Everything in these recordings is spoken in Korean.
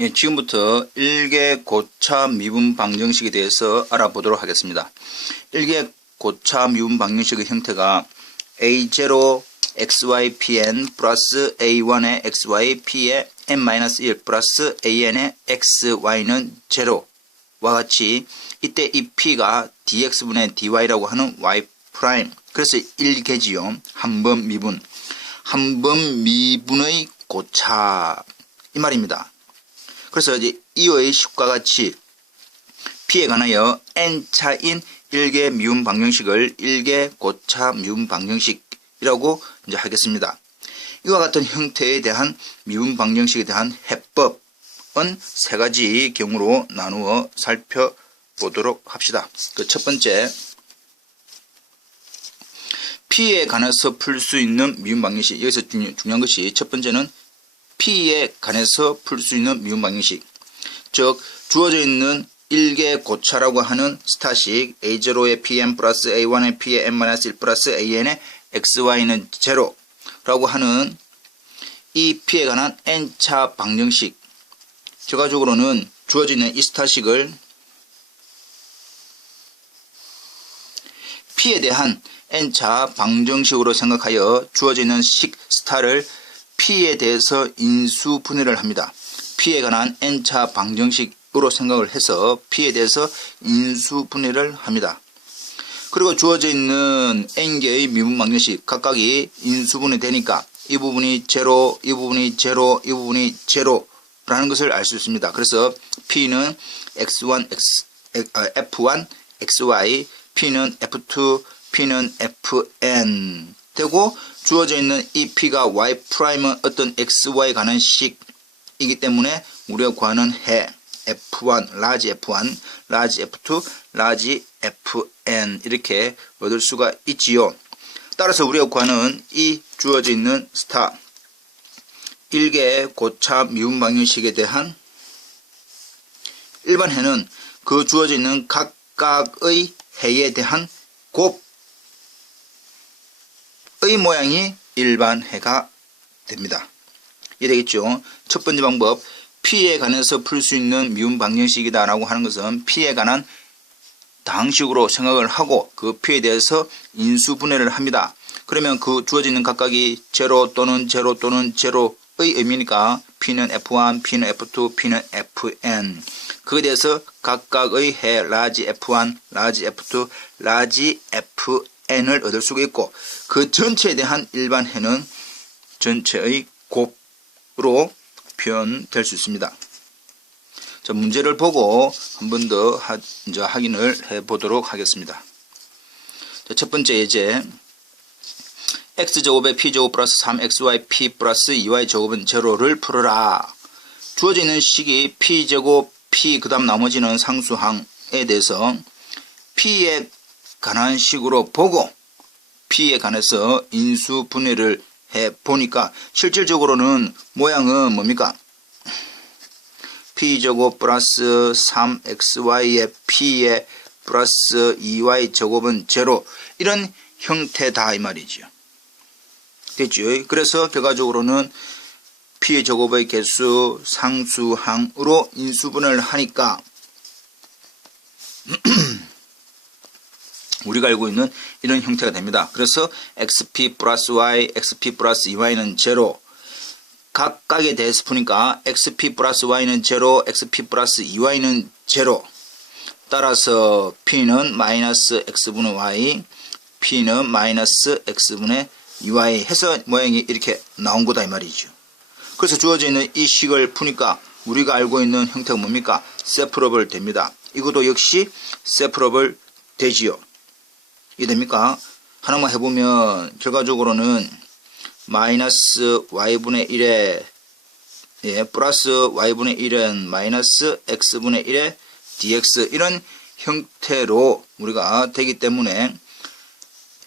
예, 지금부터 일개 고차 미분 방정식에 대해서 알아보도록 하겠습니다. 일개 고차 미분 방정식의 형태가 a0 xypn 플러스 a1의 xyp의 n-1 플러스 an의 xy는 0와 같이 이때 이 p가 dx분의 dy라고 하는 y 프라임, 그래서 1개지요. 한번 미분의 고차 이 말입니다. 그래서 이제 이의 식과 같이 p에 관하여 n차인 일개 미분 방정식을 일개 고차 미분 방정식이라고 이제 하겠습니다. 이와 같은 형태에 대한 미분 방정식에 대한 해법은 세 가지 경우로 나누어 살펴보도록 합시다. 그 첫 번째, p에 관해서 풀 수 있는 미분 방정식. 여기서 중요한 것이 첫 번째는 p에 관해서 풀 수 있는 미분 방정식, 즉 주어져 있는 일개 고차라고 하는 스타식 a0의 pn 플러스 a1의 p의 n-1 플러스 an의 xy는 0라고 하는 이 p에 관한 n차 방정식, 결과적으로는 주어져 있는 이 스타식을 p에 대한 n차 방정식으로 생각하여 주어져 있는 식 스타를 p에 대해서 인수분해를 합니다. p에 관한 n차 방정식으로 생각을 해서 p에 대해서 인수분해를 합니다. 그리고 주어져 있는 n개의 미분 방정식 각각이 인수분해 되니까 이 부분이 0, 이 부분이 0, 이 부분이 0라는 것을 알 수 있습니다. 그래서 p는 x1, f1, xy, p는 f2, p는 fn 되고, 주어져 있는 이 p가 y'은 어떤 xy에 관한 식이기 때문에 우리가 구하는 해 f1, 라지 f1, 라지 f2, 라지 fn 이렇게 얻을 수가 있지요. 따라서 우리가 구하는 이 주어져 있는 스타 일개 고차 미분 방정식에 대한 일반 해는 그 주어져 있는 각각의 해에 대한 곱의 모양이 일반 해가 됩니다. 이해되겠죠? 첫 번째 방법, p에 관해서 풀 수 있는 미분 방정식이다 라고 하는 것은 p에 관한 당식으로 생각을 하고 그 p에 대해서 인수분해를 합니다. 그러면 그 주어져 있는 각각이 0 또는 0 또는 0의 의미니까 p는 f1, p는 f2, p는 fn, 그에 대해서 각각의 해 라지 f1, 라지 f2, 라지 fn을 얻을 수가 있고, 그 전체에 대한 일반 해는 전체의 곱으로 표현될 수 있습니다. 자, 문제를 보고 한 번 더 확인을 해 보도록 하겠습니다. 자, 첫 번째 예제, x제곱에 p제곱 플러스 3xyp 플러스 2y제곱은 0를 풀어라. 주어져 있는 식이 p제곱, p 그 다음 나머지는 상수항에 대해서 p에 관한 식으로 보고 p에 관해서 인수분해를 해 보니까 실질적으로는 모양은 뭡니까? p제곱 플러스 3xy의 p의 플러스 2y제곱은 0, 이런 형태다 이 말이죠. 됐죠? 그래서 결과적으로는 p의 제곱의 개수 상수항으로 인수분해를 하니까 우리가 알고 있는 이런 형태가 됩니다. 그래서 xp 플러스 y, xp 플러스 2y는 0, 각각에 대해서 푸니까 xp 플러스 y는 0, xp 플러스 2y는 0, 따라서 p는 마이너스 x분의 y, p는 마이너스 x분의 2y 해서 모양이 이렇게 나온 거다 이 말이죠. 그래서 주어져 있는 이 식을 푸니까 우리가 알고 있는 형태가 뭡니까? 세프러블 됩니다. 이것도 역시 세프러블 되지요. 이해됩니까? 하나만 해보면 결과적으로는 마이너스 y분의 1에 플러스 y분의 1은 마이너스 x분의 1의 dx, 이런 형태로 우리가 되기 때문에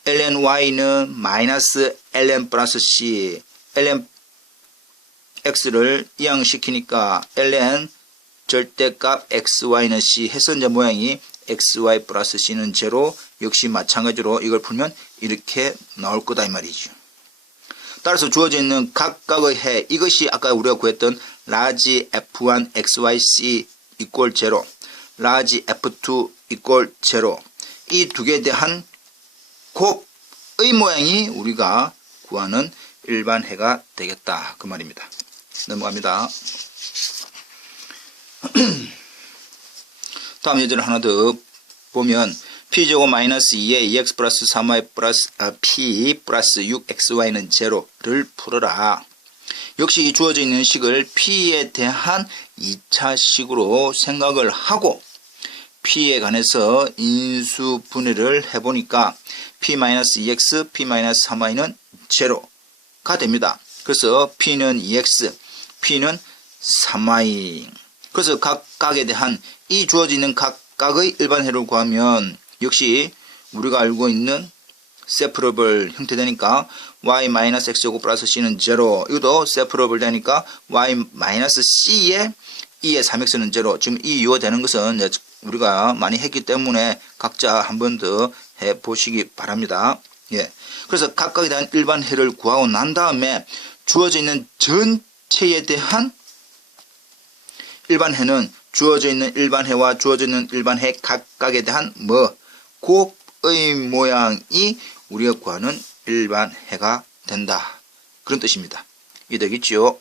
ln y는 마이너스 ln 플러스 c, ln x를 이항시키니까 ln 절대값 xy는 c 해서 이제 모양이 xy 플러스 c는 0, 역시 마찬가지로 이걸 풀면 이렇게 나올 거다 이 말이죠. 따라서 주어져 있는 각각의 해, 이것이 아까 우리가 구했던 large F1 XYC equal 0, large F2 equal 0. 이 두 개에 대한 곱의 모양이 우리가 구하는 일반해가 되겠다. 그 말입니다. 넘어갑니다. 다음 예제를 하나 더 보면 P제곱 마이너스 2에 2x 플러스 3y 플러스 P 플러스 6xy는 0를 풀어라. 역시 이 주어져 있는 식을 P에 대한 2차식으로 생각을 하고 P에 관해서 인수분해를 해보니까 P-2x, P-3y는 0가 됩니다. 그래서 P는 2x, P는 3y. 그래서 각각에 대한 이 주어져 있는 각각의 일반해를 구하면 역시 우리가 알고 있는 세퍼러블 형태되니까 y-x제곱 플러스 c는 0. 이것도 세퍼러블 되니까 y-c에 2의 3x는 0. 지금 이 유효되는 것은 우리가 많이 했기 때문에 각자 한 번 더 해보시기 바랍니다. 예. 그래서 각각에 대한 일반해를 구하고 난 다음에 주어져 있는 전체에 대한 일반해는 주어져 있는 일반해와 주어져 있는 일반해 각각에 대한 곱의 모양이 우리가 구하는 일반해가 된다. 그런 뜻입니다. 이해되겠지요?